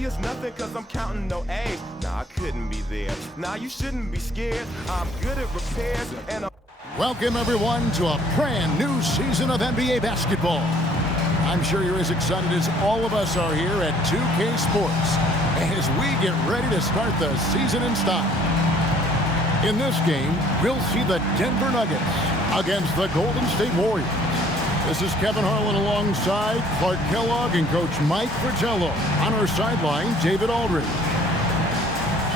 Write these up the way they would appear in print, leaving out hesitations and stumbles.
me it's nothing cause I'm counting no A's. Nah, I couldn't be there. Nah, you shouldn't be scared. I'm good at repairs and Welcome everyone to a brand new season of NBA basketball. I'm sure you're as excited as all of us are here at 2K Sports as we get ready to start the season in style. In this game, we'll see the Denver Nuggets against the Golden State Warriors. This is Kevin Harlan alongside Clark Kellogg and Coach Mike Fratello. On our sideline, David Aldridge.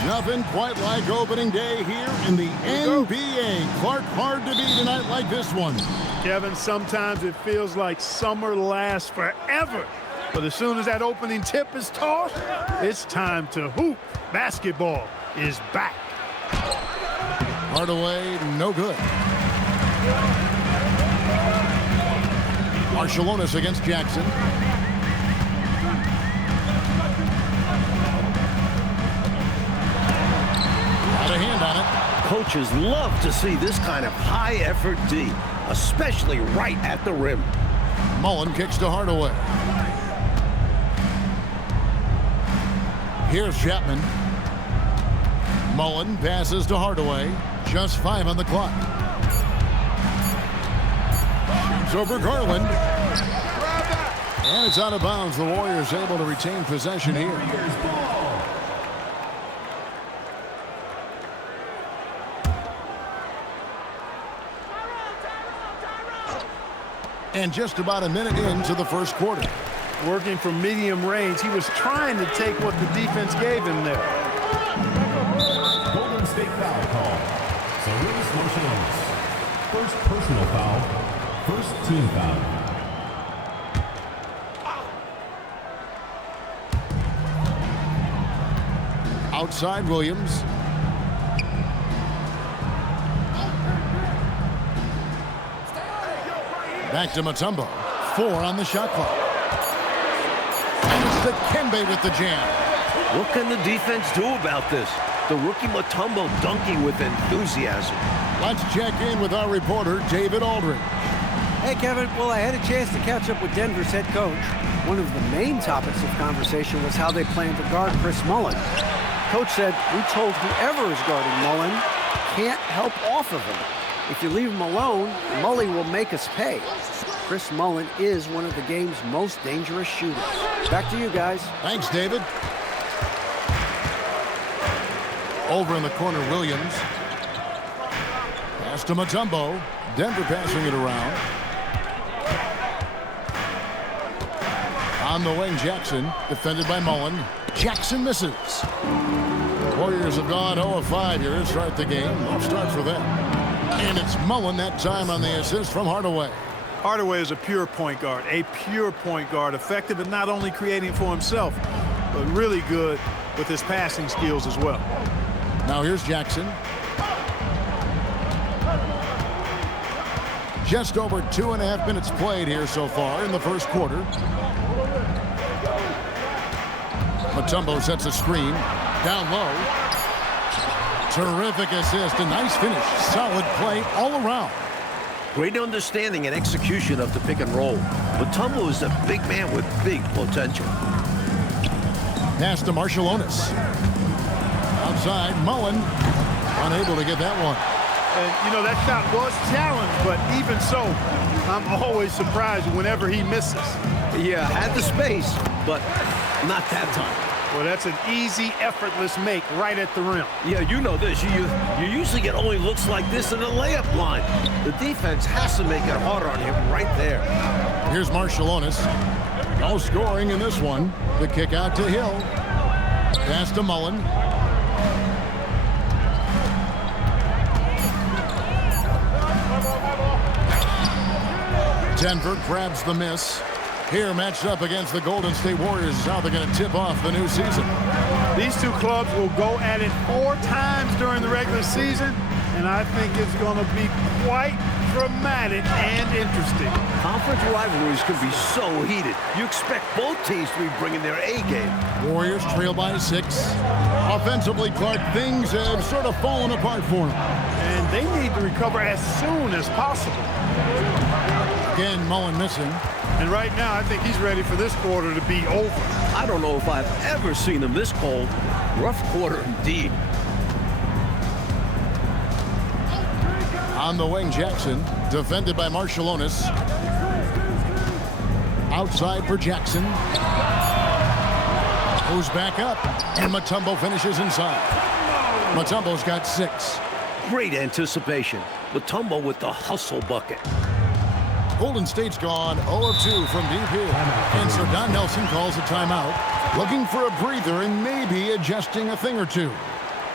Nothing quite like opening day here in the NBA. Clark, hard to beat a night like this one. Kevin, sometimes it feels like summer lasts forever. But as soon as that opening tip is tossed, it's time to hoop. Basketball is back. Hardaway, no good. Marciulionis against Jackson. Got a hand on it. Coaches love to see this kind of high-effort D, especially right at the rim. Mullen kicks to Hardaway. Here's Chapman. Mullen passes to Hardaway. Just 5 on the clock. Shoots over Garland. And it's out of bounds. The Warriors able to retain possession here. And just about a minute into the first quarter. Working from medium range, he was trying to take what the defense gave him there. Golden State foul call. Sarunas Marciulionis. First personal foul. First team foul. Outside Williams. Back to Mutombo. 4 on the shot clock. And it's Dikembe with the jam. What can the defense do about this? The rookie Mutombo dunking with enthusiasm. Let's check in with our reporter, David Aldridge. Hey, Kevin. Well, I had a chance to catch up with Denver's head coach. One of the main topics of conversation was how they plan to guard Chris Mullin. Coach said, we told whoever is guarding Mullin can't help off of him. If you leave him alone, Mully will make us pay. Chris Mullin is one of the game's most dangerous shooters. Back to you guys. Thanks, David. Over in the corner, Williams. Pass to Mutombo. Denver passing it around. On the wing, Jackson. Defended by Mullin. Jackson misses. Warriors have gone 0 of 5 here to start the game. No start for them. And it's Mullin that time on the assist from Hardaway. Hardaway is a pure point guard, effective at not only creating for himself, but really good with his passing skills as well. Now here's Jackson. Just over 2.5 minutes played here so far in the first quarter. Mutombo sets a screen. Down low. Terrific assist. A nice finish. Solid play all around. Great understanding and execution of the pick and roll. Mutombo is a big man with big potential. Pass to Marciulionis. Outside, Mullin unable to get that one. And, you know, that shot was challenged, but even so, I'm always surprised whenever he misses. Yeah, had the space, but not that time. Well, that's an easy, effortless make right at the rim. Yeah, you know this. You usually get only looks like this in the layup line. The defense has to make it harder on him right there. Here's Marciulionis. No scoring in this one. The kick out to Hill. Pass to Mullin. Denver grabs the miss. Here matched up against the Golden State Warriors is how they're going to tip off the new season. These two clubs will go at it 4 times during the regular season, and I think it's going to be quite dramatic and interesting. Conference rivalries can be so heated. You expect both teams to be bringing their A game. Warriors trail by 6. Offensively, Clark, things have sort of fallen apart for them. And they need to recover as soon as possible. Again, Mullin missing. And right now, I think he's ready for this quarter to be over. I don't know if I've ever seen him this cold. Rough quarter indeed. On the wing, Jackson, defended by Marciulionis. Outside for Jackson. Goes back up, and Mutombo finishes inside. Mutombo's got 6. Great anticipation. Mutombo with the hustle bucket. Golden State's gone 0 of 2 from deep here. And so Don Nelson calls a timeout, looking for a breather and maybe adjusting a thing or two.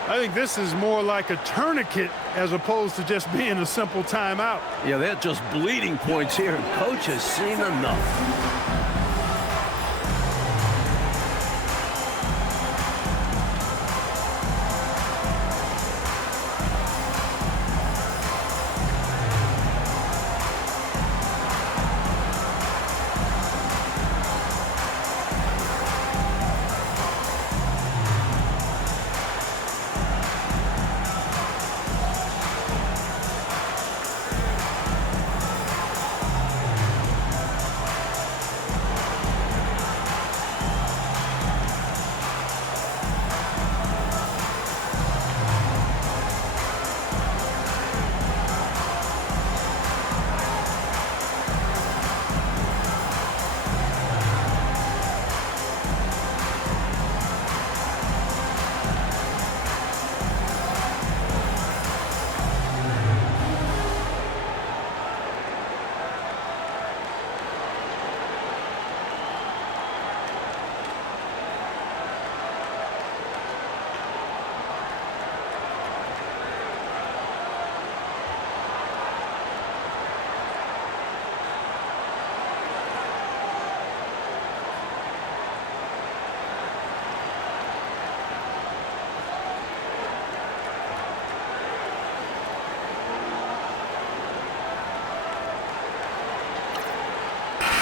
I think this is more like a tourniquet as opposed to just being a simple timeout. Yeah, they're just bleeding points here, and coach has seen enough.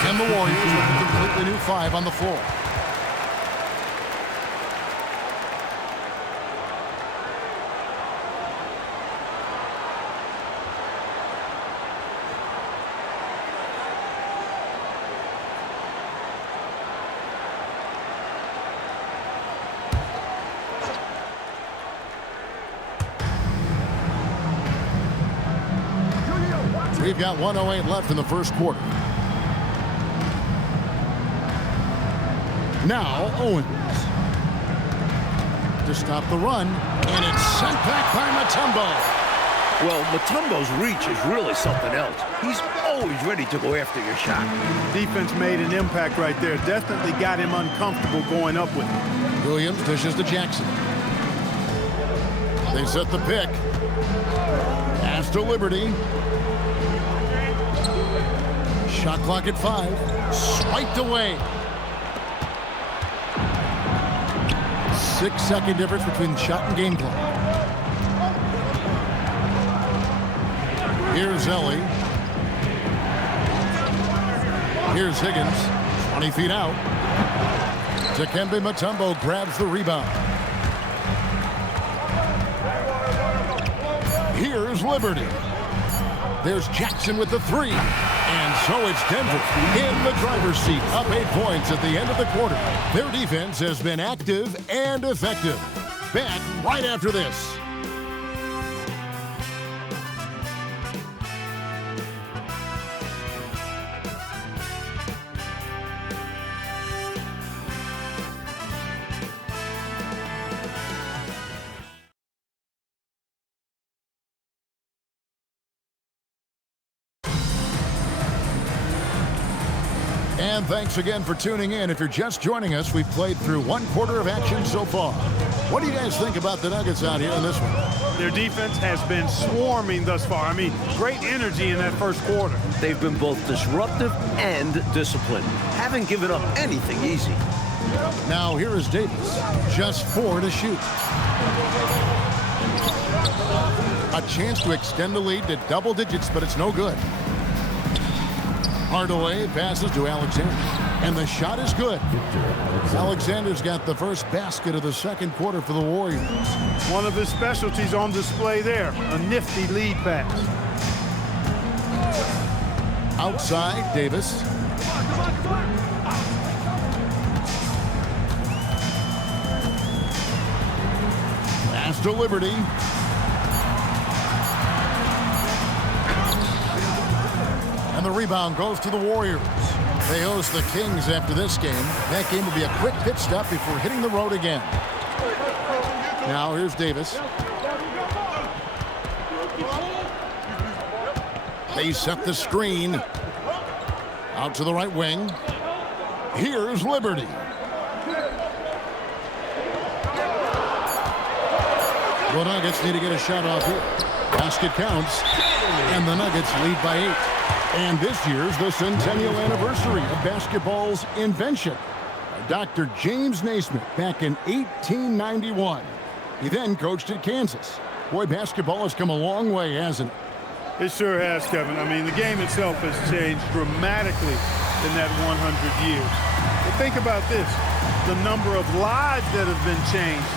And the Warriors with a completely new 5 on the floor. We've got 1:08 left in the first quarter. Now Owens to stop the run, and it's sent back by Mutombo. Well, Mutombo's reach is really something else. He's always ready to go after your shot. Defense made an impact right there. Definitely got him uncomfortable going up with it. Williams dishes to Jackson. They set the pick. Pass to Liberty. Shot clock at 5. Swiped away. 6-second difference between shot and game clock. Here's Ellie. Here's Higgins. 20 feet out. Dikembe Mutombo grabs the rebound. Here's Liberty. There's Jackson with the 3. And so it's Denver in the driver's seat, up 8 points at the end of the quarter. Their defense has been active and effective. Back right after this. And thanks again for tuning in. If you're just joining us, we've played through 1 quarter of action so far. What do you guys think about the Nuggets out here in this one? Their defense has been swarming thus far. I mean, great energy in that first quarter. They've been both disruptive and disciplined. Haven't given up anything easy. Now here is Davis. Just 4 to shoot. A chance to extend the lead to double digits, but it's no good. Hardaway passes to Alexander, and the shot is good. Alexander's got the first basket of the second quarter for the Warriors. One of his specialties on display there, a nifty lead pass. Outside, Davis. Pass to Liberty. And the rebound goes to the Warriors. They host the Kings after this game. That game will be a quick pit stop before hitting the road again. Now here's Davis. They set the screen. Out to the right wing. Here's Liberty. The Nuggets need to get a shot off here. Basket counts. And the Nuggets lead by 8. And this year's the centennial anniversary of basketball's invention by Dr. James Naismith back in 1891. He then coached at Kansas. Boy, basketball has come a long way, hasn't it? It sure has, Kevin. I mean, the game itself has changed dramatically in that 100 years. But think about this, the number of lives that have been changed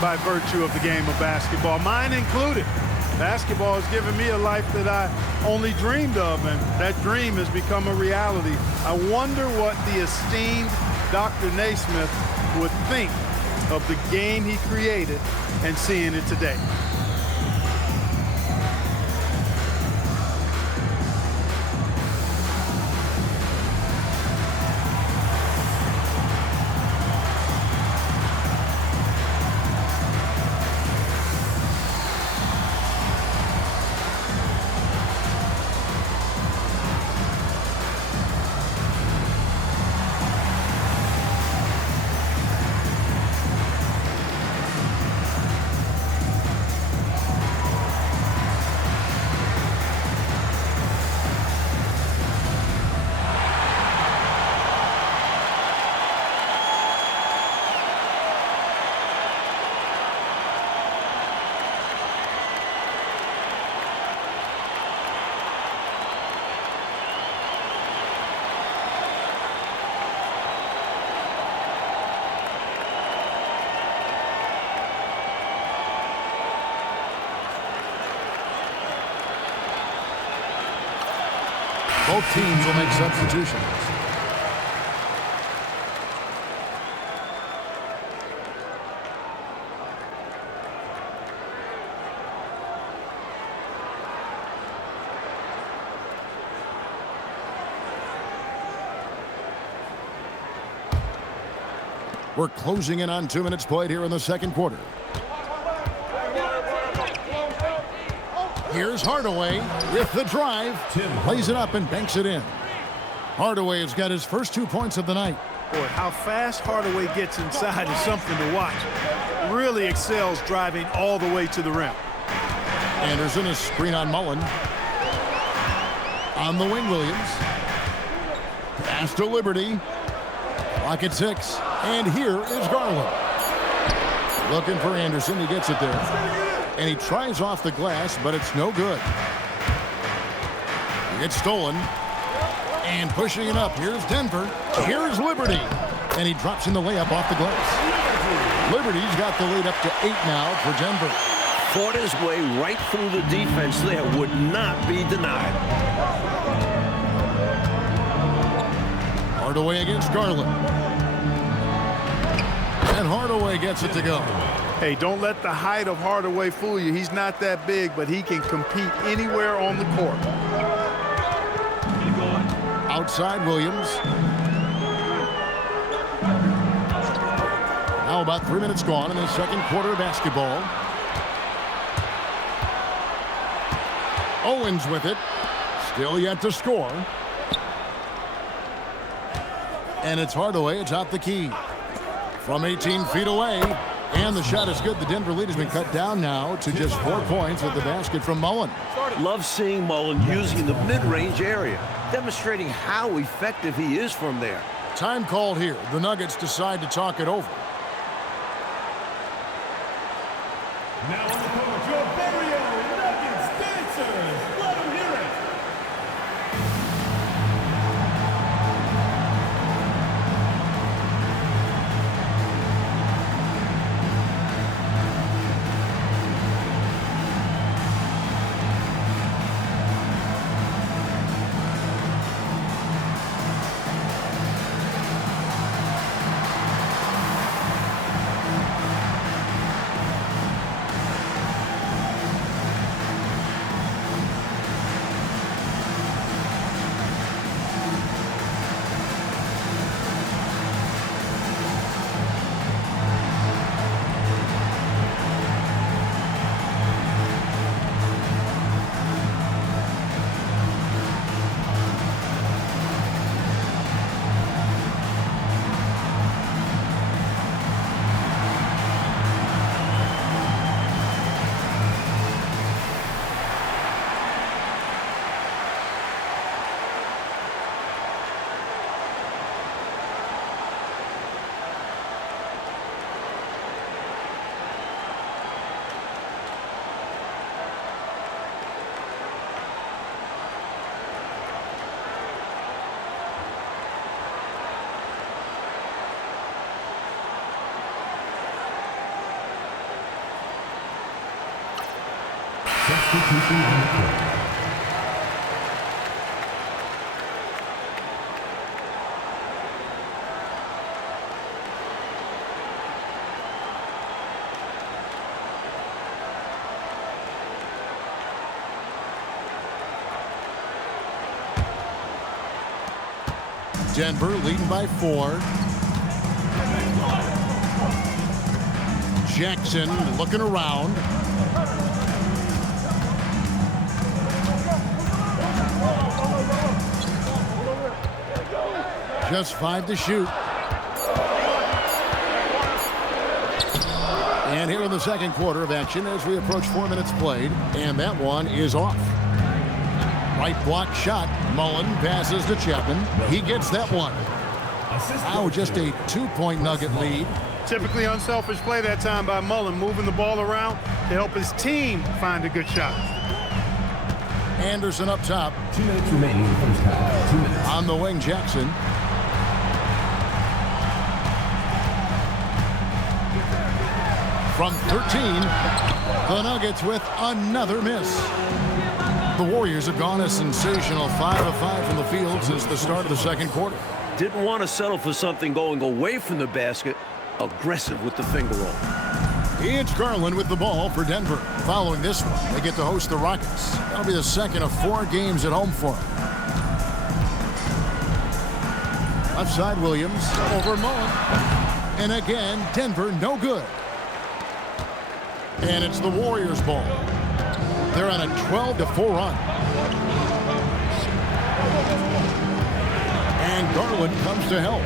by virtue of the game of basketball, mine included. Basketball has given me a life that I only dreamed of, and that dream has become a reality. I wonder what the esteemed Dr. Naismith would think of the game he created and seeing it today. Both teams will make substitutions. We're closing in on 2 minutes played here in the second quarter. Here's Hardaway with the drive. Plays it up and banks it in. Hardaway has got his first 2 points of the night. Boy, how fast Hardaway gets inside is something to watch. Really excels driving all the way to the rim. Anderson, a screen on Mullen. On the wing, Williams. Pass to Liberty. Clock at 6. And here is Garland. Looking for Anderson. He gets it there. And he tries off the glass, but it's no good. It gets stolen. And pushing it up. Here's Denver. Here's Liberty. And he drops in the layup off the glass. Liberty's got the lead up to 8 now for Denver. Fought his way right through the defense there. Would not be denied. Hardaway against Garland. And Hardaway gets it to go. Hey, don't let the height of Hardaway fool you. He's not that big, but he can compete anywhere on the court. Outside Williams. Now about 3 minutes gone in the second quarter of basketball. Owens with it. Still yet to score. And it's Hardaway. It's out the key. From 18 feet away. And the shot is good. The Denver lead has been cut down now to just 4 points with the basket from Mullen. Love seeing Mullen using the mid-range area, demonstrating how effective he is from there. Time called here. The Nuggets decide to talk it over. Now on the court, your Barrio Nuggets dancers. Let them hear it. Substitution on the court. Denver leading by 4. Jackson looking around. Just 5 to shoot. And here in the second quarter of action as we approach 4 minutes played. And that one is off. Right block shot. Mullen passes to Chapman. He gets that one. Now just a 2-point Nugget lead. Typically unselfish play that time by Mullen, moving the ball around to help his team find a good shot. Anderson up top. 2 minutes remaining in the first half. 2 minutes. On the wing, Jackson. From 13, the Nuggets with another miss. The Warriors have gone a sensational 5 of 5 from the field since the start of the second quarter. Didn't want to settle for something going away from the basket. Aggressive with the finger roll. It's Garland with the ball for Denver. Following this one, they get to host the Rockets. That'll be the second of 4 games at home for them. Left side, Williams over Mullen. And again, Denver no good. And it's the Warriors' ball. They're on a 12-4 run. And Garland comes to help.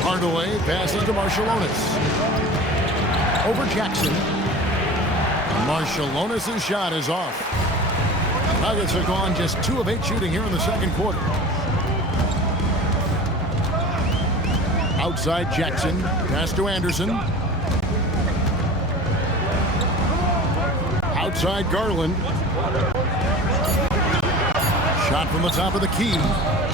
Hardaway passes to Marciulionis. Over Jackson. Marciulionis' shot is off. Nuggets have gone just 2 of 8 shooting here in the second quarter. Outside Jackson. Pass to Anderson. Outside Garland. Shot from the top of the key.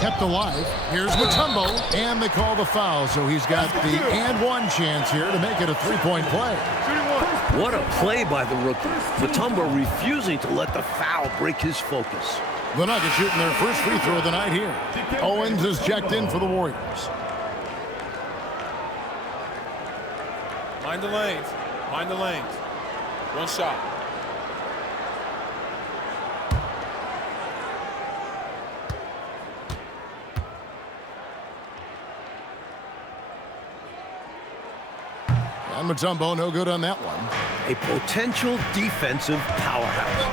Kept alive. Here's Mutombo. And they call the foul, so he's got the and one chance here to make it a 3-point play. What a play by the rookie. Mutombo refusing to let the foul break his focus. The Nuggets shooting their first free throw of the night here. Owens is checked in for the Warriors. Mind the lanes. Mind the lanes. One shot. And Mutombo no good on that one. A potential defensive powerhouse.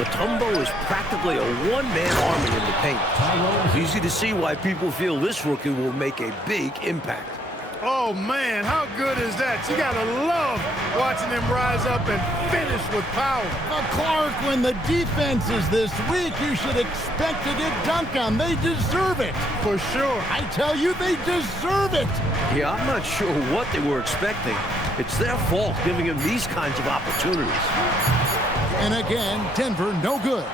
Mutombo is practically a one-man army in the paint. It's easy to see why people feel this rookie will make a big impact. Oh, man, how good is that? You got to love watching him rise up and finish with power. Well, Clark, when the defense is this weak, you should expect to get dunked on. They deserve it. For sure. I tell you, they deserve it. Yeah, I'm not sure what they were expecting. It's their fault giving him these kinds of opportunities. And again, Denver no good.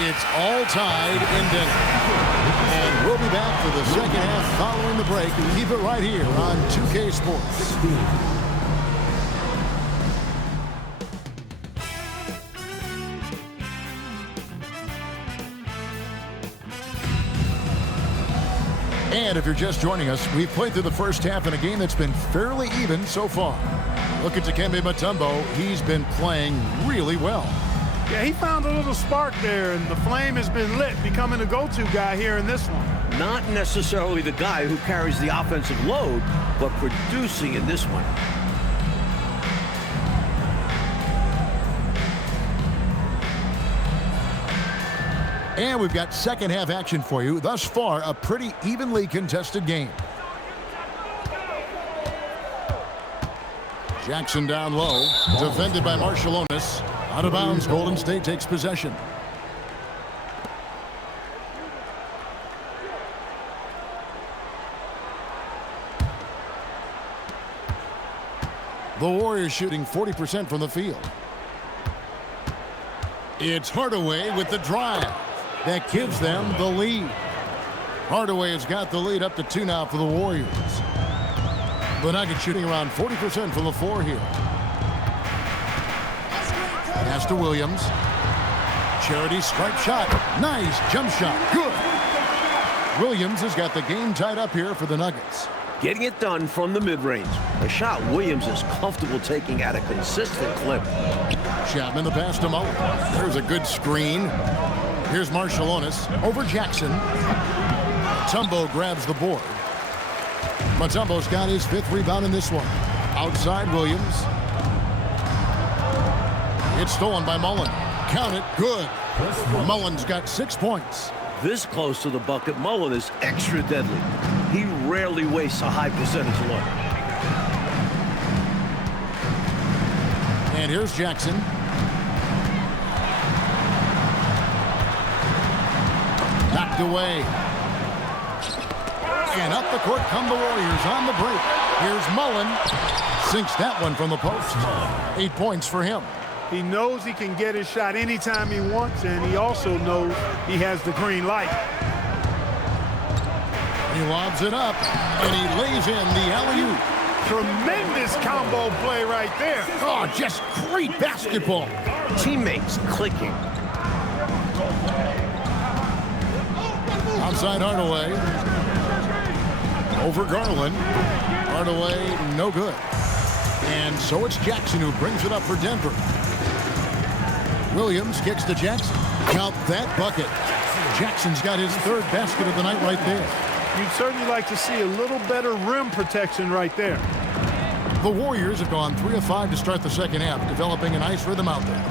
It's all tied in Denver. And we'll be back for the second half following the break. Keep it right here on 2K Sports. And if you're just joining us, we've played through the first half in a game that's been fairly even so far. Look at Dikembe Mutombo. He's been playing really well. Yeah, he found a little spark there, and the flame has been lit, becoming a go-to guy here in this one. Not necessarily the guy who carries the offensive load, but producing in this one. And we've got second half action for you. Thus far, a pretty evenly contested game. Jackson down low, defended by Marciulionis. Out of bounds, Golden State takes possession. The Warriors shooting 40% from the field. It's Hardaway with the drive. That gives them the lead. Hardaway has got the lead up to 2 now for the Warriors. The Nuggets shooting around 40% from the floor here. Pass to Williams. Charity stripe shot. Nice jump shot. Good. Williams has got the game tied up here for the Nuggets. Getting it done from the mid-range. A shot Williams is comfortable taking at a consistent clip. Chapman the pass to Mullen. There's a good screen. Here's Marciulionis over Jackson. Mutombo grabs the board. Mutombo's got his 5th rebound in this one. Outside Williams. It's stolen by Mullen. Count it. Good. Mullen's got 6 points. This close to the bucket, Mullen is extra deadly. He rarely wastes a high percentage look. And here's Jackson. Knocked away. And up the court come the Warriors on the break. Here's Mullen. Sinks that one from the post. 8 points for him. He knows he can get his shot anytime he wants, and he also knows he has the green light. He lobs it up, and he lays in the alley-oop. Tremendous combo play right there. Oh, just great basketball. Teammates clicking. Outside Hardaway. Over Garland. Hardaway, no good. And so it's Jackson who brings it up for Denver. Williams kicks to Jackson. Count that bucket. Jackson's got his 3rd basket of the night right there. You'd certainly like to see a little better rim protection right there. The Warriors have gone 3 of 5 to start the second half, developing a nice rhythm out there.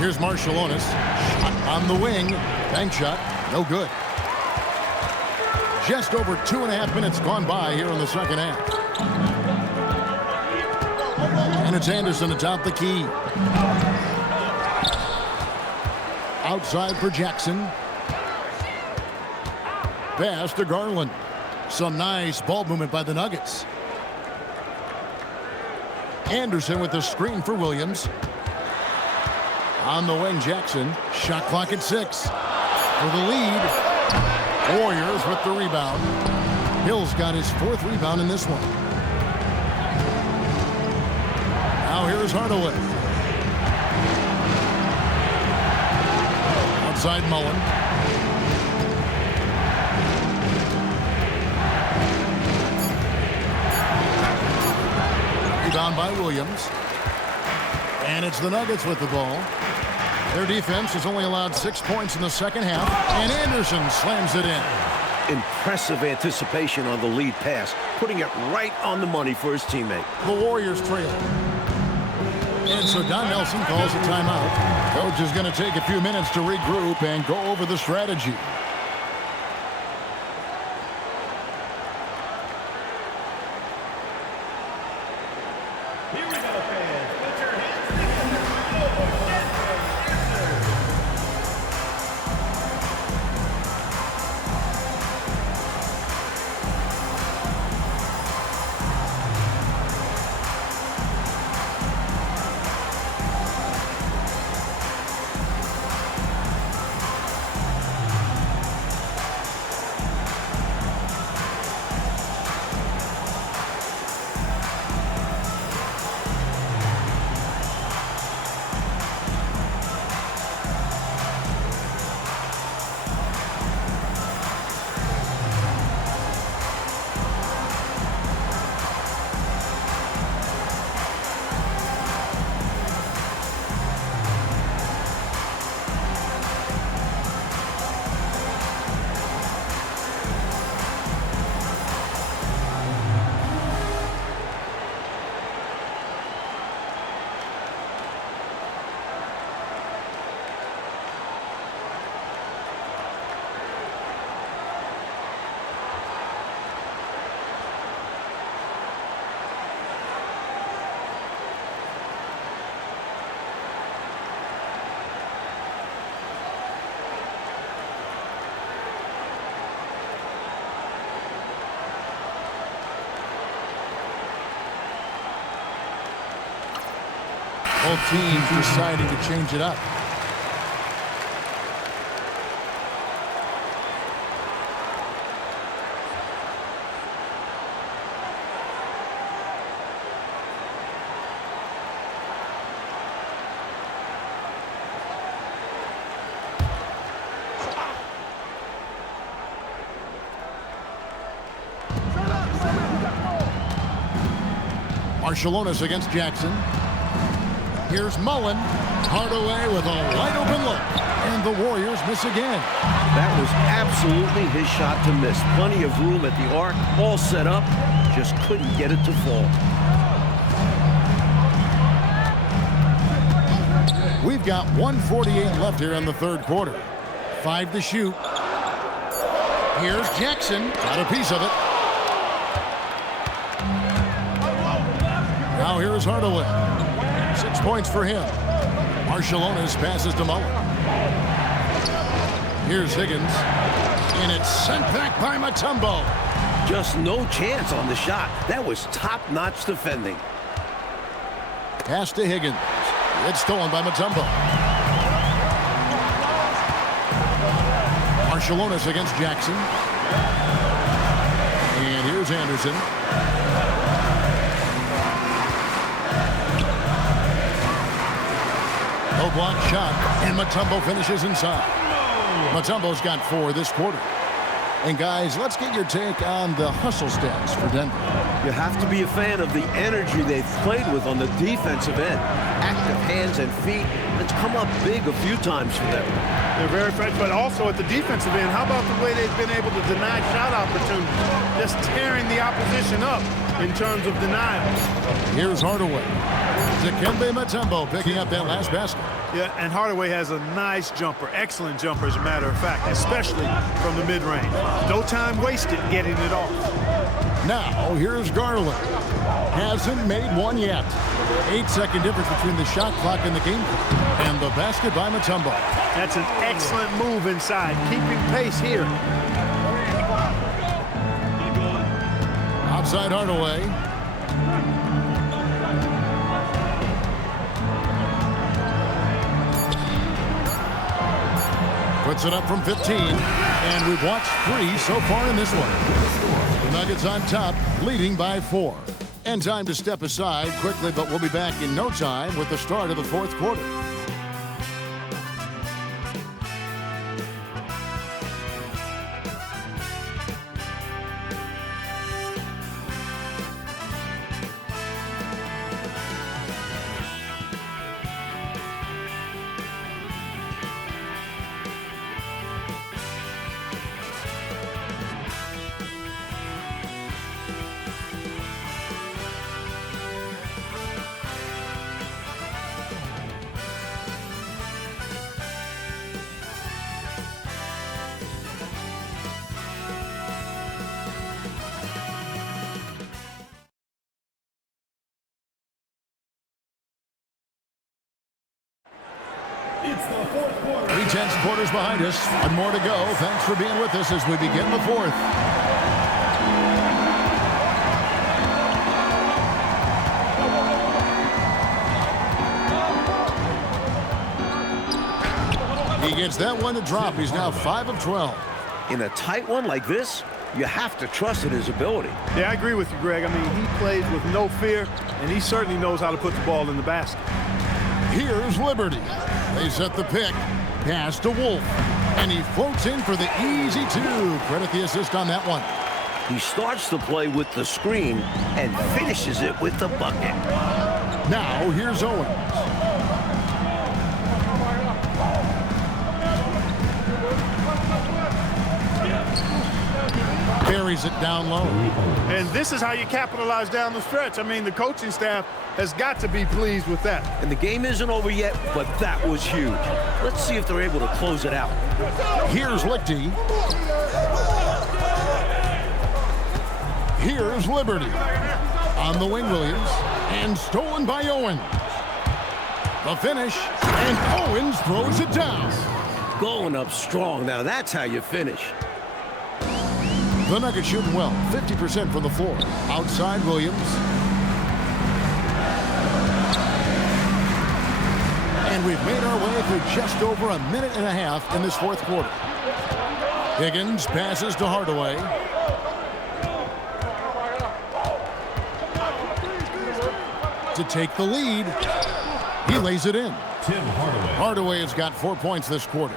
Here's Marciulionis. Shot on the wing. Bank shot. No good. Just over 2.5 minutes gone by here in the second half. And it's Anderson atop the key. Outside for Jackson. Pass to Garland. Some nice ball movement by the Nuggets. Anderson with the screen for Williams. On the wing, Jackson. Shot clock at 6. For the lead. Warriors with the rebound. Hill's got his 4th rebound in this one. Now here's Hardaway. Outside Mullen. Rebound by Williams. And it's the Nuggets with the ball. Their defense has only allowed 6 points in the second half. And Anderson slams it in. Impressive anticipation on the lead pass, putting it right on the money for his teammate. The Warriors trail. And so Don Nelson calls a timeout. Coach is going to take a few minutes to regroup and go over the strategy. Here we go, fans. Put your hands together. Both teams deciding to change it up. Marciulionis against Jackson. Here's Mullen. Hardaway with a wide open look. And the Warriors miss again. That was absolutely his shot to miss. Plenty of room at the arc, all set up, just couldn't get it to fall. We've got 1:48 left here in the third quarter. 5 to shoot. Here's Jackson. Got a piece of it. Now here's Hardaway. 6 points for him. Marciulionis passes to Mullen. Here's Higgins. And it's sent back by Mutombo. Just no chance on the shot. That was top-notch defending. Pass to Higgins. It's stolen by Mutombo. Marciulionis against Jackson. And here's Anderson. No block shot, and Mutombo finishes inside. Mutombo's got 4 this quarter. And guys, let's get your take on the hustle stats for Denver. You have to be a fan of the energy they've played with on the defensive end. Active hands and feet. It's come up big a few times for them. They're very fresh, but also at the defensive end, how about the way they've been able to deny shot opportunities? Just tearing the opposition up in terms of denial. Here's Hardaway. Dikembe Mutombo picking up that last basket. Yeah, and Hardaway has a nice jumper, excellent jumper as a matter of fact, especially from the mid-range. No time wasted getting it off. Now, here's Garland. Hasn't made one yet. 8-second difference between the shot clock and the game clock. And the basket by Mutombo. That's an excellent move inside, keeping pace here. Outside Hardaway. Puts it up from 15. And we've watched 3 so far in this one. The Nuggets on top, leading by 4. And time to step aside quickly, but we'll be back in no time with the start of the fourth quarter. It's the fourth quarter. 3 tenths quarters behind us. One more to go. Thanks for being with us as we begin the fourth. He gets that one to drop. He's now 5 of 12. In a tight one like this, you have to trust in his ability. Yeah, I agree with you, Greg. I mean, he plays with no fear, and he certainly knows how to put the ball in the basket. Here's Liberty. They set the pick. Pass to Wolf. And he floats in for the easy 2. Credit the assist on that one. He starts the play with the screen and finishes it with the bucket. Now here's Owens. Carries it down low. And this is how you capitalize down the stretch. I mean, the coaching staff has got to be pleased with that. And the game isn't over yet, but that was huge. Let's see if they're able to close it out. Here's Lichty. Here's Liberty. On the wing, Williams. And stolen by Owens. The finish. And Owens throws it down. Going up strong. Now that's how you finish. The Nuggets shooting well. 50% from the floor. Outside Williams. And we've made our way through just over a minute and a half in this fourth quarter. Higgins passes to Hardaway. To take the lead. He lays it in. Tim Hardaway. Hardaway has got 4 points this quarter.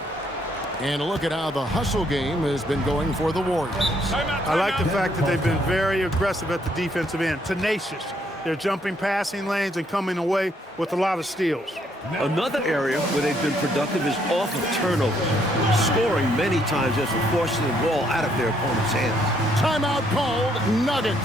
And a look at how the hustle game has been going for the Warriors. I like the fact that they've been very aggressive at the defensive end, tenacious. They're jumping passing lanes and coming away with a lot of steals. Another area where they've been productive is off of turnovers, scoring many times as they're forcing the ball out of their opponent's hands. Timeout called, Nuggets.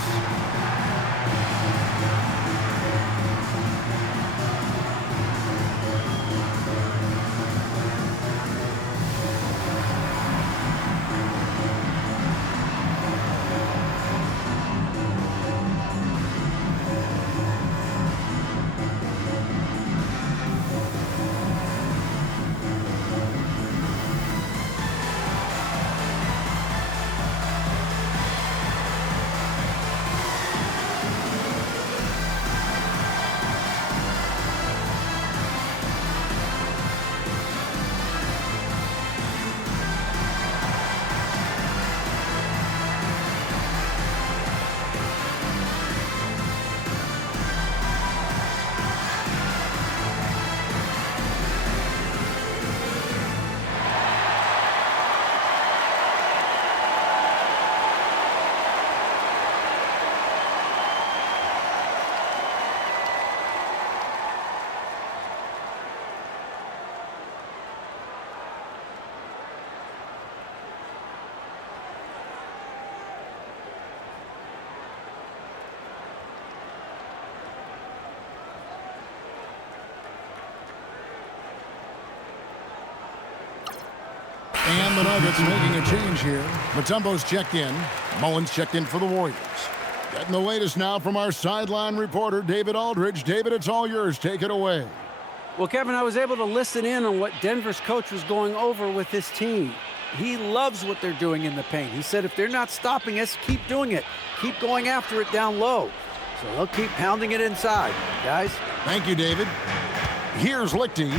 And the Nuggets making a change here. Mutombo's checked in. Mullins checked in for the Warriors. Getting the latest now from our sideline reporter, David Aldridge. David, it's all yours. Take it away. Well, Kevin, I was able to listen in on what Denver's coach was going over with his team. He loves what they're doing in the paint. He said if they're not stopping us, keep doing it. Keep going after it down low. So they'll keep pounding it inside, guys. Thank you, David. Here's Lichty.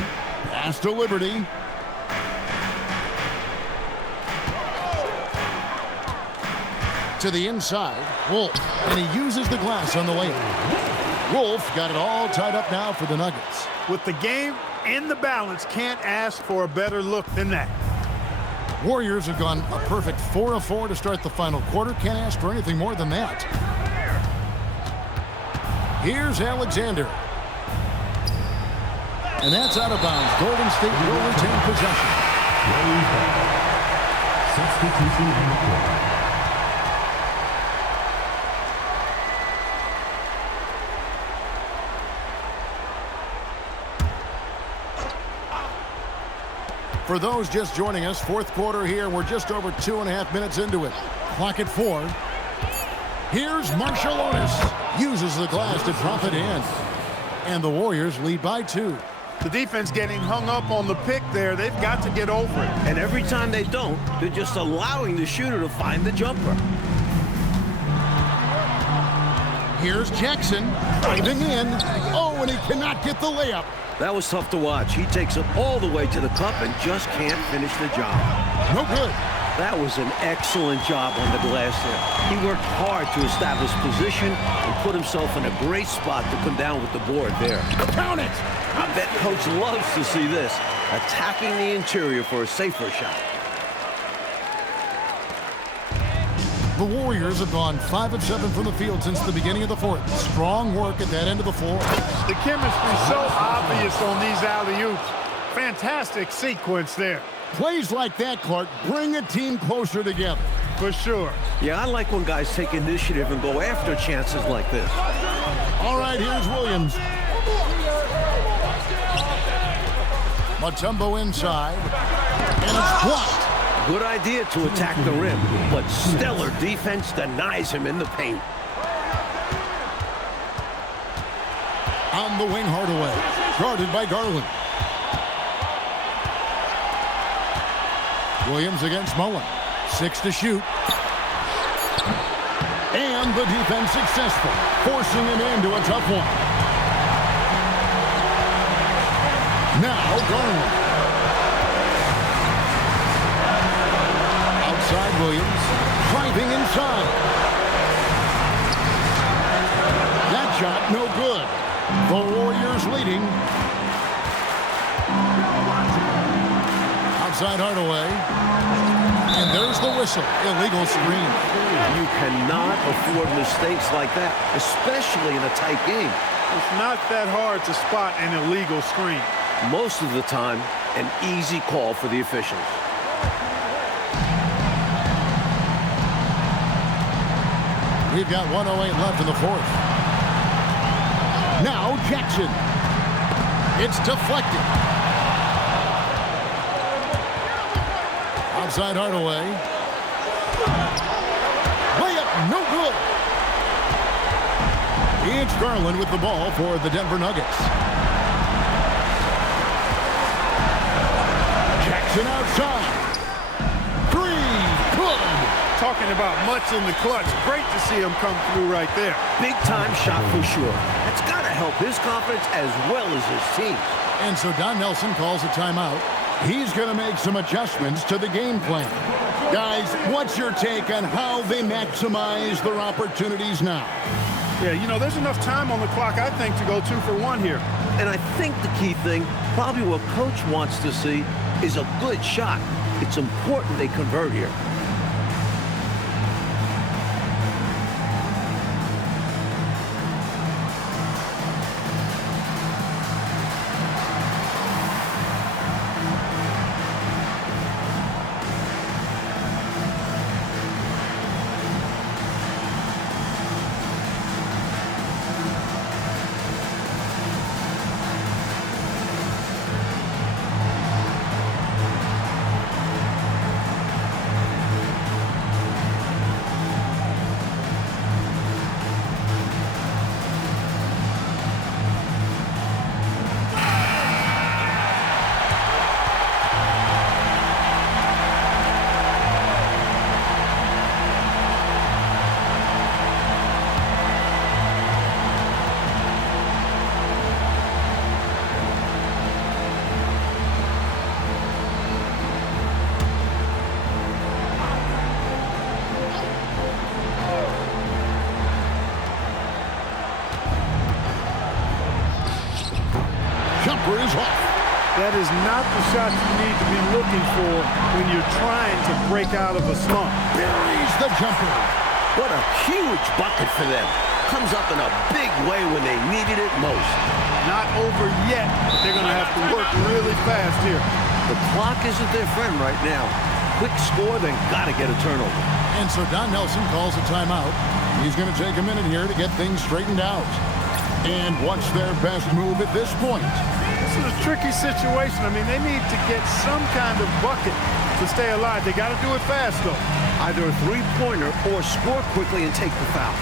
Pass to Liberty. To the inside, Wolf, and he uses the glass on the way. Wolf got it all tied up now for the Nuggets. With the game in the balance, can't ask for a better look than that. Warriors have gone a perfect 4 of 4 to start the final quarter. Can't ask for anything more than that. Here's Alexander. And that's out of bounds. Golden State will retain possession. Substitution on the court. For those just joining us, fourth quarter here. We're just over 2.5 minutes into it. Clock at 4. Here's Marciulionis. Uses the glass to drop it in. And the Warriors lead by 2. The defense getting hung up on the pick there. They've got to get over it. And every time they don't, they're just allowing the shooter to find the jumper. Here's Jackson driving in. Oh, and he cannot get the layup. That was tough to watch. He takes it all the way to the cup and just can't finish the job. No good. That was an excellent job on the glass there. He worked hard to establish position and put himself in a great spot to come down with the board there. Count it. I bet Coach loves to see this, attacking the interior for a safer shot. The Warriors have gone 5 of 7 from the field since the beginning of the fourth. Strong work at that end of the floor. The chemistry so obvious on these alley-oops. Fantastic sequence there. Plays like that, Clark, bring a team closer together. For sure. Yeah, I like when guys take initiative and go after chances like this. All right, here's Williams. Mutombo inside. And it's blocked. Good idea to attack the rim, but stellar defense denies him in the paint. On the wing, Hardaway. Guarded by Garland. Williams against Mullen. 6 to shoot. And the defense successful, forcing him into a tough one. Now Garland. Outside Williams, driving inside. That shot no good. The Warriors leading. Outside Hardaway. And there's the whistle. Illegal screen. You cannot afford mistakes like that, especially in a tight game. It's not that hard to spot an illegal screen. Most of the time, an easy call for the officials. We've got 1:08 left in the fourth. Now Jackson. It's deflected. Outside Hardaway. Layup, no good. It's Garland with the ball for the Denver Nuggets. Jackson outside. Three, good. Talking about much in the clutch. Great to see him come through right there. Big time shot for sure. That's got to help his confidence as well as his team. And so Don Nelson calls a timeout. He's going to make some adjustments to the game plan. Guys, what's your take on how they maximize their opportunities now? Yeah, you know, there's enough time on the clock, I think, to go 2 for 1 here. And I think the key thing, probably what Coach wants to see, is a good shot. It's important they convert here. Is off. That is not the shot you need to be looking for when you're trying to break out of a slump. Buries the jumper. What a huge bucket for them. Comes up in a big way when they needed it most. Not over yet, but they're going to have to work really fast here. The clock isn't their friend right now. Quick score, then got to get a turnover. And so Don Nelson calls a timeout. He's going to take a minute here to get things straightened out. And what's their best move at this point? This is a tricky situation. I mean, they need to get some kind of bucket to stay alive. They got to do it fast, though. Either a three-pointer or score quickly and take the foul.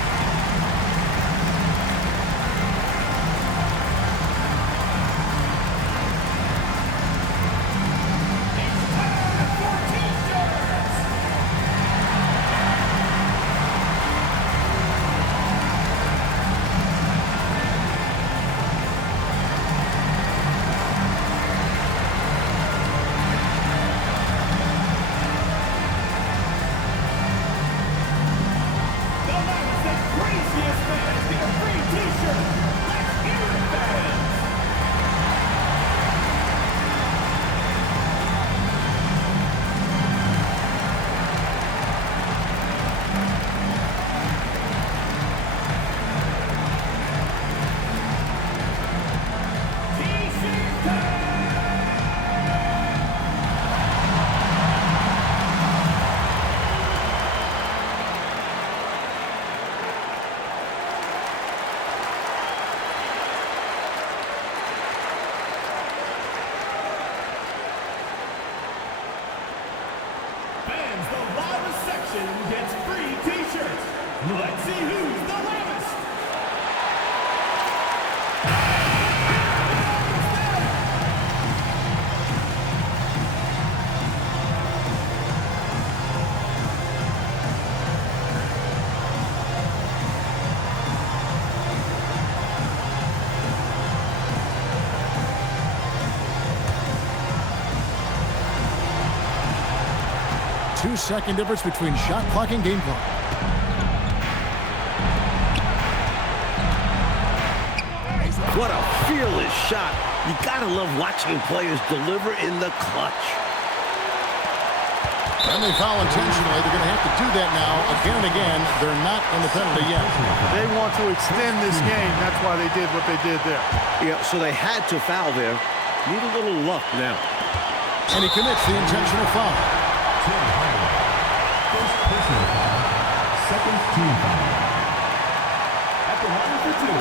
Gets free t-shirts. Let's see who's the loudest. 2-second difference between shot clock and game clock. What a fearless shot. You gotta love watching players deliver in the clutch. And they foul intentionally. They're going to have to do that now again and again. They're not in the penalty yet. They want to extend this game. That's why they did what they did there. Yeah, so they had to foul there. Need a little luck now. And he commits the intentional foul. First personal foul. Second team foul. At the line for two,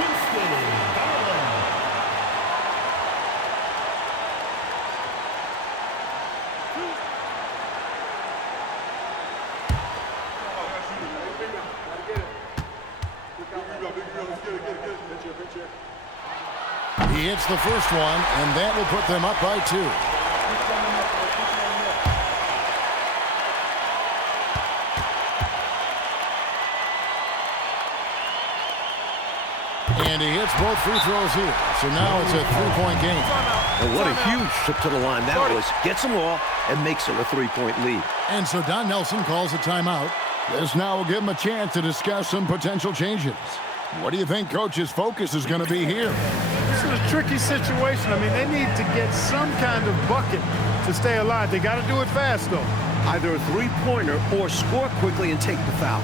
Winston Garland. He hits the first one, and that will put them up by 2. And he hits both free throws here. So now it's a 3-point game. And what a huge trip to the line that was. Gets them all and makes it a 3-point lead. And so Don Nelson calls a timeout. This now will give him a chance to discuss some potential changes. What do you think Coach's focus is going to be here? This is a tricky situation. I mean, they need to get some kind of bucket to stay alive. They got to do it fast, though. Either a three-pointer or score quickly and take the foul.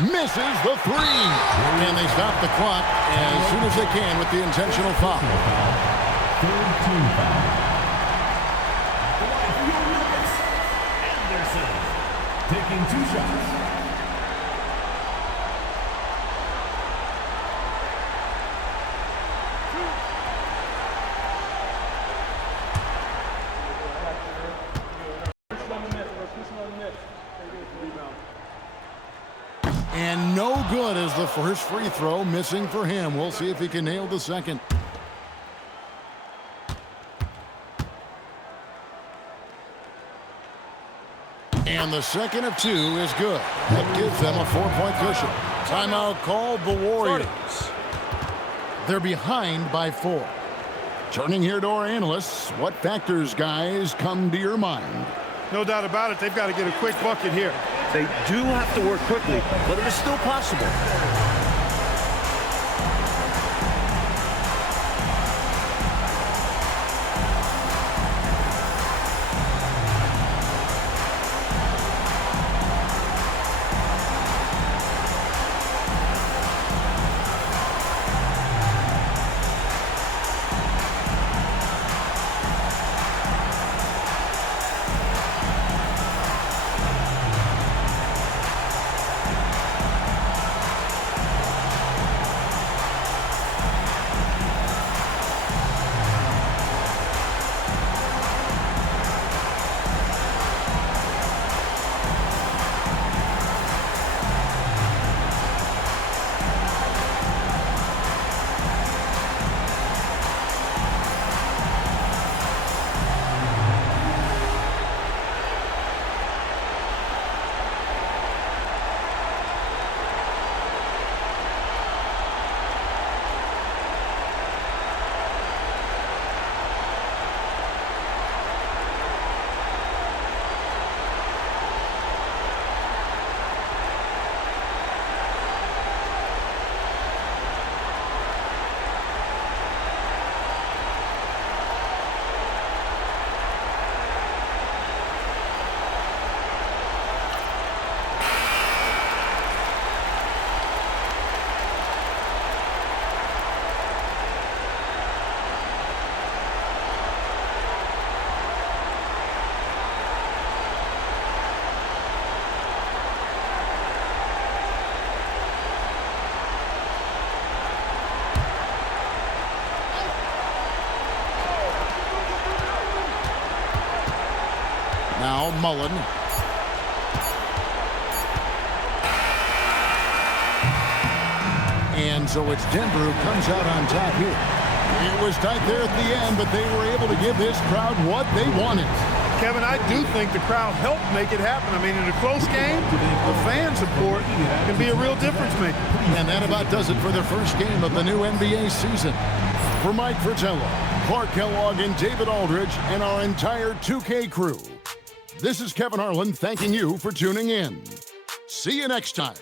Misses the three. And they stop the clock as soon as they can with the intentional foul. Third team foul. The line for your Nuggets, Anderson. Taking 2 shots. And no good as the first free throw missing for him. We'll see if he can nail the second. And the second of 2 is good. That gives them a 4-point cushion. Timeout called the Warriors. They're behind by 4. Turning here to our analysts, what factors, guys, come to your mind? No doubt about it. They've got to get a quick bucket here. They do have to work quickly, but it is still possible. Now Mullen. And so it's Denver who comes out on top here. It was tight there at the end, but they were able to give this crowd what they wanted. Kevin, I do think the crowd helped make it happen. I mean, in a close game, the fan support can be a real difference maker. And that about does it for the first game of the new NBA season. For Mike Fratello, Clark Kellogg, and David Aldridge, and our entire 2K crew, this is Kevin Harlan thanking you for tuning in. See you next time.